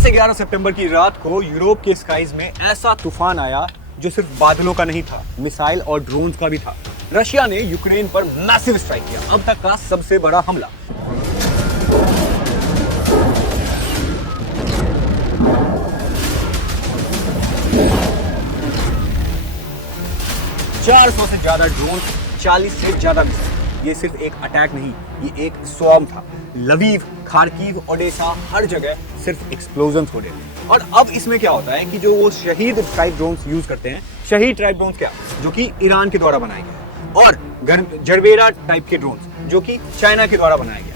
10 से 11 सितंबर की रात को यूरोप के स्काईज में ऐसा तूफान आया जो सिर्फ बादलों का नहीं था, मिसाइल और ड्रोन्स का भी था। रशिया ने यूक्रेन पर मैसिव स्ट्राइक किया, अब तक का सबसे बड़ा हमला। चार 400 से ज्यादा ड्रोन, 40 से ज्यादा मिसाइल। ये सिर्फ एक अटैक नहीं, ये एक स्वॉर्म था। लवीव, खार्किव, ओडेसा, हर जगह सिर्फ एक्सप्लोजन्स हो रहे थे। और अब इसमें क्या होता है कि जो वो शहीद टाइप ड्रोन्स यूज करते हैं, शहीद टाइप ड्रोन्स क्या, जो कि ईरान के द्वारा बनाए गए, और जरबेरा टाइप के ड्रोन्स जो कि चाइना के द्वारा बनाए गए,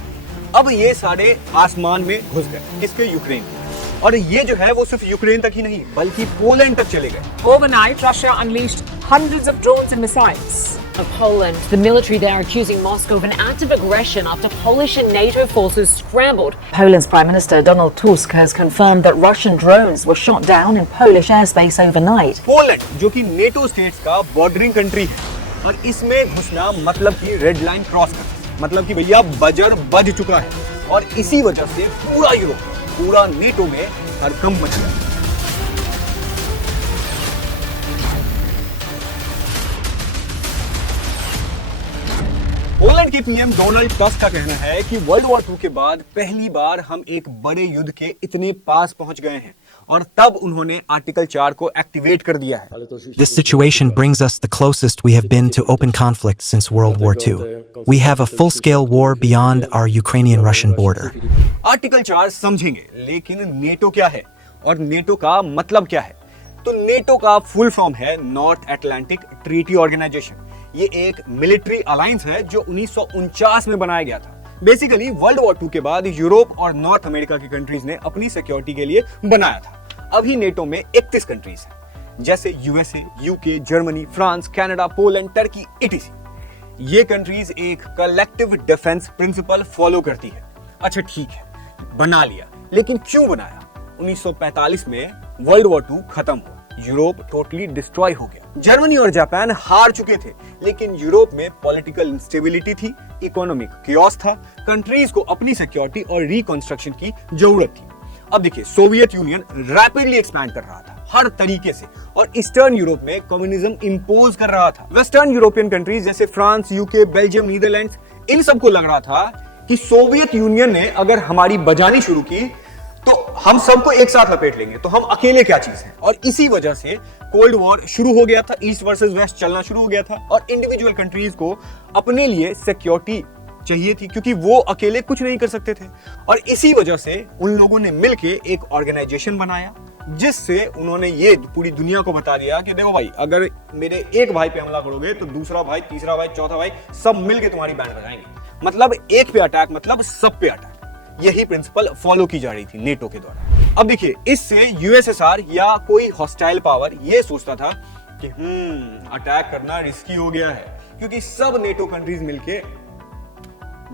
अब ये सारे आसमान में घुस गए। किसके? यूक्रेन के। और ये जो है वो सिर्फ यूक्रेन तक ही नहीं बल्कि पोलैंड तक चले गए। Overnight, Russia unleashed hundreds of drones and missiles. Of Poland, the military there accusing Moscow of an act of aggression after Polish and NATO forces scrambled. Poland's Prime Minister Donald Tusk has confirmed that Russian drones were shot down in Polish airspace overnight. Poland जो कि NATO states का bordering country है, और इसमें घुसना मतलब कि red line cross करना, मतलब कि भैया बजर बज चुका है। और इसी वजह से पूरा यूरोप, पूरा नेटो में हड़कंप मच गया। पोलैंड के पीएम डोनाल्ड टस्क का कहना है कि वर्ल्ड वॉर 2 के बाद पहली बार हम एक बड़े युद्ध के इतने पास पहुंच गए हैं, और तब उन्होंने आर्टिकल 4 को एक्टिवेट कर दिया है। This situation brings us the closest we have been to open conflict since World War II. We have a full-scale war beyond our Ukrainian-Russian border. Article 4 समझेंगे, लेकिन नेटो क्या है और नेटो का मतलब क्या है? तो नेटो का फुल फॉर्म है नॉर्थ अटलांटिक ट्रीटी ऑर्गेनाइजेशन। ये एक मिलिट्री अलायंस है जो 1949 में बनाया गया था। बेसिकली वर्ल्ड वॉर 2 के बाद यूरोप और नॉर्थ अमेरिका की कंट्रीज ने अपनी सिक्योरिटी के लिए बनाया था। अभी नेटो में 31 कंट्रीज हैं, जैसे USA, UK, Germany, France, Canada, Poland, Turkey, etc.. ये कंट्रीज एक कलेक्टिव डिफेंस प्रिंसिपल फॉलो करती है। अच्छा ठीक है, बना लिया, लेकिन क्यों बनाया? 1945 में वर्ल्ड वॉर 2 खत्म हुआ, यूरोप टोटली डिस्ट्रॉय हो गया। जर्मनी और जापान हार चुके थे, लेकिन यूरोप में पॉलिटिकल इंस्टेबिलिटी थी, इकोनॉमिक कियोस था, कंट्रीज को अपनी सिक्योरिटी और रिकंस्ट्रक्शन की जरूरत थी। अब देखिए, सोवियत यूनियन रैपिडली एक्सपैंड कर रहा था हर तरीके से, और ईस्टर्न यूरोप में कम्युनिज्म इंपोज कर रहा था। वेस्टर्न यूरोपियन कंट्रीज जैसे फ्रांस, यूके, बेल्जियम, नीदरलैंड्स, इन सबको लग रहा था कि सोवियत यूनियन ने अगर हमारी बजानी शुरू की तो हम सबको एक साथ लपेट लेंगे, तो हम अकेले क्या चीज हैं। और इसी वजह से कोल्ड वॉर शुरू हो गया था, ईस्ट वर्सेस वेस्ट चलना शुरू हो गया था, और इंडिविजुअल कंट्रीज को अपने लिए सिक्योरिटी चाहिए थी, क्योंकि वो अकेले कुछ नहीं कर सकते थे। और इसी वजह से उन लोगों ने मिलके एक ऑर्गेनाइजेशन बनाया, जिससे उन्होंने ये पूरी दुनिया को बता दिया कि देखो भाई, अगर मेरे एक भाई पे हमला करोगे तो दूसरा भाई, तीसरा भाई, चौथा भाई सब मिलके तुम्हारी बैंड बजाएंगे। मतलब एक पे अटैक मतलब सब पे अटैक। यही प्रिंसिपल फॉलो की जा रही थी नेटो के द्वारा। अब देखिए, इससे यूएसएसआर या कोई हॉस्टाइल पावर ये सोचता था कि अटैक करना रिस्की हो गया है, क्योंकि सब नेटो कंट्रीज मिलके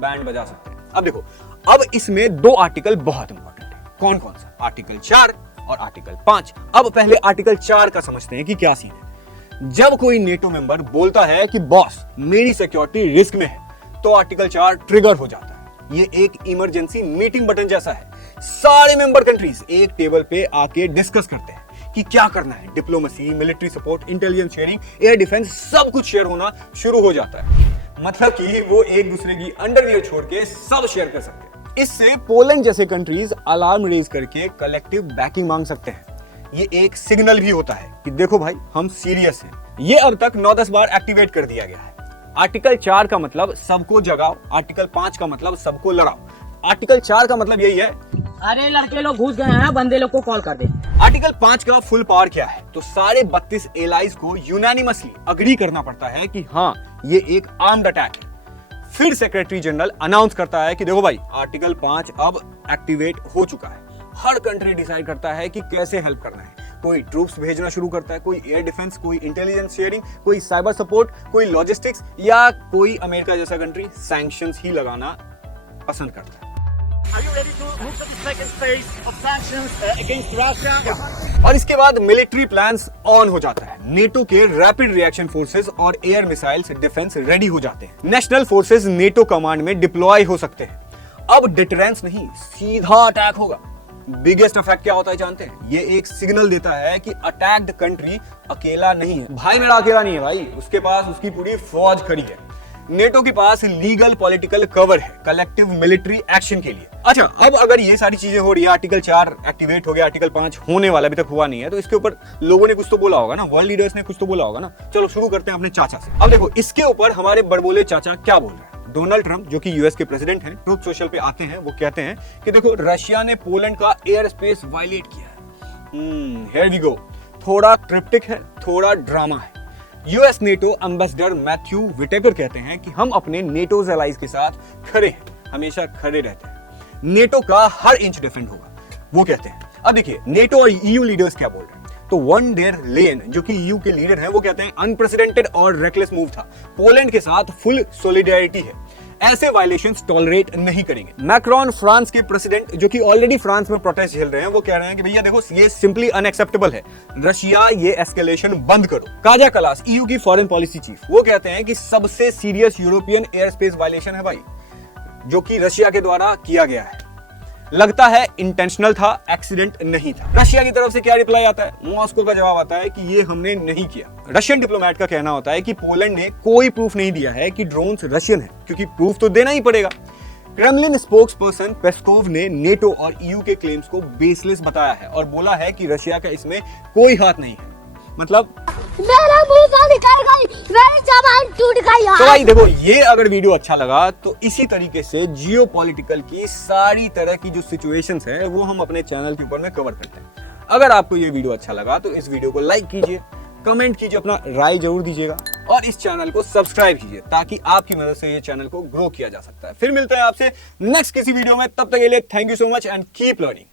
बैंड बजा सकते हैं। अब देखो, अब इसमें दो आर्टिकल बहुत इंपॉर्टेंट है। कौन कौन सा? आर्टिकल 4 और आर्टिकल 5। अब पहले आर्टिकल 4 का समझते हैं कि क्या सीन है। जब कोई नेटो मेंबर बोलता है कि बॉस मेरी सिक्योरिटी रिस्क में है, तो आर्टिकल 4 ट्रिगर हो जाता है। ये एक इमरजेंसी मीटिंग बटन जैसा है। सारे मेंबर कंट्रीज एक टेबल पे आके डिस्कस करते हैं कि क्या करना है। Diplomacy, military support, intelligence sharing, air defence, सब कुछ शेयर होना शुरू हो जाता है। मतलब कि वो एक दूसरे की अंडरवियर छोड़ के सब शेयर कर सकते हैं। इससे पोलैंड जैसे कंट्रीज अलार्म रेज करके कलेक्टिव बैकिंग मांग सकते हैं। ये एक सिग्नल भी होता है कि देखो भाई, हम सीरियस हैं। ये अब तक 9-10 बार एक्टिवेट कर दिया गया है। आर्टिकल 4 का मतलब सबको जगाओ, आर्टिकल 5 का मतलब सबको लड़ाओ। आर्टिकल 4 का मतलब यही है, अरे लड़के लोग घुस गए हैं, बंदे लोग को कॉल कर दे। आर्टिकल 5 का फुल पावर क्या है? तो सारे 32 एलाइज को यूनानिमसली अग्री करना पड़ता है कि हाँ, ये एक आर्म्ड अटैक है। फिर सेक्रेटरी जनरल अनाउंस करता है कि देखो भाई, आर्टिकल 5 अब एक्टिवेट हो चुका है। हर कंट्री डिसाइड करता है कि कैसे हेल्प करना है। कोई ट्रूप्स भेजना शुरू करता है, कोई एयर डिफेंस, कोई इंटेलिजेंस शेयरिंग, कोई साइबर सपोर्ट, कोई लॉजिस्टिक्स, या कोई अमेरिका जैसा कंट्री सैंक्शंस ही लगाना पसंद करता है। Are you ready to move to the second phase of sanctions against Russia? और इसके बाद मिलिट्री प्लान्स ऑन हो जाता है। नेटो के रैपिड रिएक्शन फोर्सेस और एयर मिसाइल्स डिफेंस रेडी हो जाते हैं। नेशनल फोर्सेस नेटो कमांड में डिप्लॉय हो सकते हैं। अब डिटरेंस नहीं, सीधा अटैक होगा। बिगेस्ट इफेक्ट क्या होता है जानते हैं? ये एक सिग्नल देता है कि अटैक्ड कंट्री अकेला नहीं है। भाई मेरा अकेला नहीं है भाई, उसके पास उसकी पूरी फौज खड़ी है। नेटो के पास लीगल पॉलिटिकल कवर है कलेक्टिव मिलिट्री एक्शन के लिए। अच्छा, अब अगर ये सारी चीजें हो रही है, आर्टिकल 4 एक्टिवेट हो गया, आर्टिकल 5 होने वाला, अभी तक हुआ नहीं है, तो इसके ऊपर लोगों ने कुछ तो बोला होगा ना, वर्ल्ड लीडर्स ने कुछ तो बोला होगा ना। चलो शुरू करते हैं अपने चाचा से। अब देखो इसके ऊपर हमारे बड़बोले चाचा क्या बोल रहे हैं। डोनाल्ड ट्रंप जो कि यूएस के प्रेसिडेंट हैं, ट्रूथ सोशल पे आते हैं, वो कहते हैं कि देखो रशिया ने पोलैंड का एयर स्पेस वायलेट किया है। हियर वी गो, थोड़ा क्रिप्टिक है, थोड़ा ड्रामा है। US NATO ambassador Matthew Whitaker कहते हैं कि हम अपने नेटो एलाइज के साथ खड़े हैं, हमेशा खड़े रहते हैं, नेटो का हर इंच डिफेंड होगा, वो कहते हैं। अब देखिए नेटो और ईयू लीडर्स क्या बोल रहे हैं। तो वन डेर लेन जो कि ईयू के लीडर हैं, वो कहते हैं अनप्रेसिडेंटेड और रेकलेस मूव था, पोलैंड के साथ फुल सॉलिडेरिटी है, ऐसे वायलेशंस टॉलरेट नहीं करेंगे। मैक्रोन फ्रांस के प्रेसिडेंट जो कि ऑलरेडी फ्रांस में प्रोटेस्ट झेल रहे हैं, वो कह रहे हैं कि भैया देखो ये सिंपली अनएक्सेप्टेबल है, रशिया ये एस्केलेशन बंद करो। काजा कलास ईयू की फॉरेन पॉलिसी चीफ, वो कहते हैं कि सबसे serious European air space violation है भाई, जो कि रशिया के द्वारा किया गया है, लगता है इंटेंशनल था, एक्सीडेंट नहीं था। रशिया की तरफ से क्या रिप्लाई आता है? मॉस्को का जवाब आता है कि ये हमने नहीं किया। रशियन डिप्लोमेट का कहना होता है कि पोलैंड ने कोई प्रूफ नहीं दिया है कि ड्रोन्स रशियन है, क्योंकि प्रूफ तो देना ही पड़ेगा। क्रेमलिन स्पोक्सपर्सन पेस्कोव ने नेटो और ईयू के क्लेम्स को बेसलेस बताया है और बोला है कि रशिया का इसमें कोई हाथ नहीं है। मतलब मेरा मुंह से निकल गई, मेरी जबान टूट गई यार। तो भाई देखो, ये अगर वीडियो अच्छा लगा तो इसी तरीके से जियोपॉलिटिकल की सारी तरह की जो सिचुएशंस है वो हम अपने चैनल के ऊपर में कवर करते हैं। अगर आपको ये वीडियो अच्छा लगा तो इस वीडियो को लाइक कीजिए, कमेंट कीजिए, अपना राय जरूर दीजिएगा और इस चैनल को सब्सक्राइब कीजिए ताकि आपकी मदद से ये चैनल को ग्रो किया जा सकता है। फिर मिलते हैं आपसे नेक्स्ट किसी वीडियो में, तब तक के लिए thank you so much and keep learning.